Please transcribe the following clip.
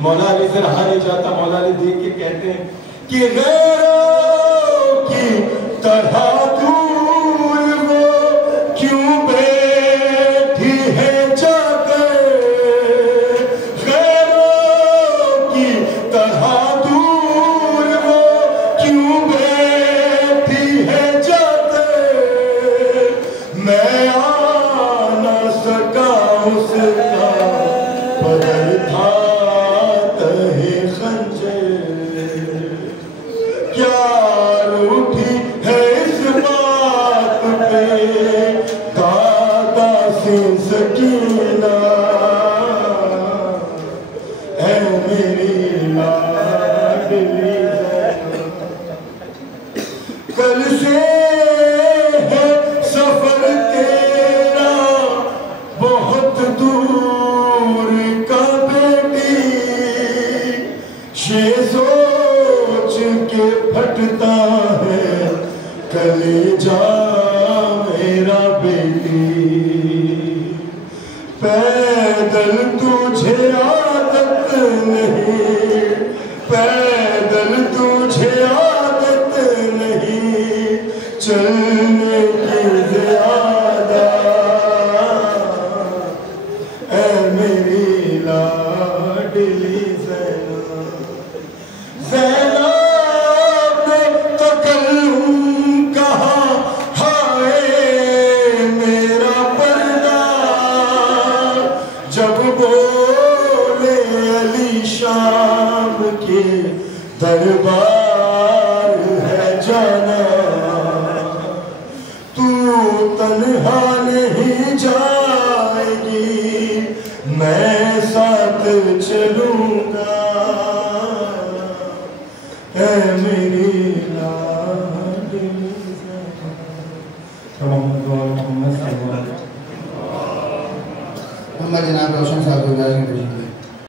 मौला अली से रहा नहीं जाता। मौला अली देख के कहते हैं कि गैरों की तरह दूर वो क्यों बैठी है जाकर, गैरों की तरह दूर वो क्यों बैठी है जाकर। मैं आ ना सका उसका बदल था तहे खंजर, क्या रूठी है इस बात पे दादा से सकीना, ऐ मेरी लाडली कल से है सफर तेरा बहुत दूर का बेटी, ये सोच के फटता है कलेजा मेरा बेटी। पैदल तुझे आदत नहीं, पैदल तुझे आदत नहीं, चलने की ज़्यादा, ऐ मेरी लाडली ज़ैनब ने तकल्लुम कहा, हाय मेरा पर्दा, जब बोले अली शाम के दरबार है जाना, तू तन्हा नहीं जाएगी मैं साथ चलूंगा, ऐ मेरी लाडली मोहम्मद जनाब रोशन साहब को